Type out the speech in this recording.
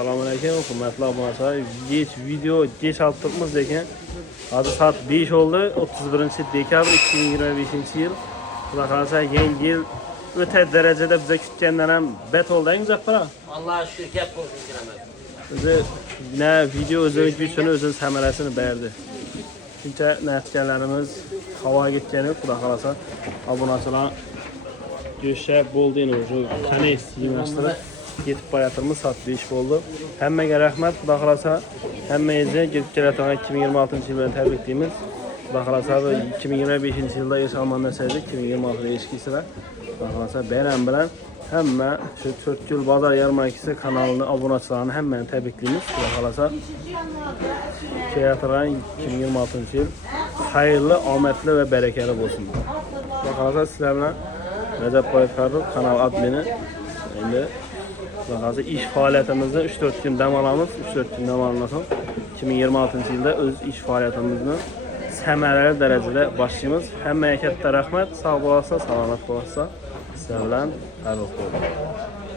Selamünaleyküm, hürmetli aboneler. Video geç attıkımız ekan. Hozir soat 5 oldu. 31 dekabr 2025 yil. Xudo xolasa yangi yil o'ta darajada biza kutgandan ham bet oldi, Muzaffar aka. Allohga shukr, gap bo'lsin kiraman. O'zi video o'zining uchun o'zining samarasini berdi. Shuncha natijalarimiz havoga ketgan yo'q, xudo xolasa. Obunachilar go'sha bo'ldini o'sha kanal yig'ishtirib yetib borayapmiz. Soat 5 bo'ldi. Hammaga rahmat, xudo xolasa. Hammangizni yetib kelayotgan 2026 yil bilan tabriklaymiz. Xudo xolasa 2025 yilda yashagan narsalar 2026 ga eshikisizlar. Xudo xolasa bayram bilan hamma shu 4 yil bozor yarmarkasi kanalini obunachilarini hammani tabriklaymiz. Xudo xolasa kelayotgan 2026 yil xayrli, omadli va barakali bo'lsin. Xudo xolasa sizlar bilan Recep Tayyip Erdo'g'an kanal admini. Endi hozir ish faoliyatimizni 3-4 kun dam olamiz. 3-4 kun dam olmasak 2026 yilda o'z ish faoliyatimizni samarali darajada boshlaymiz. Hammaga katta rahmat. Sog' bo'lsa, salomat bo'lsa, sizlar bilan xayrli bo'lsin.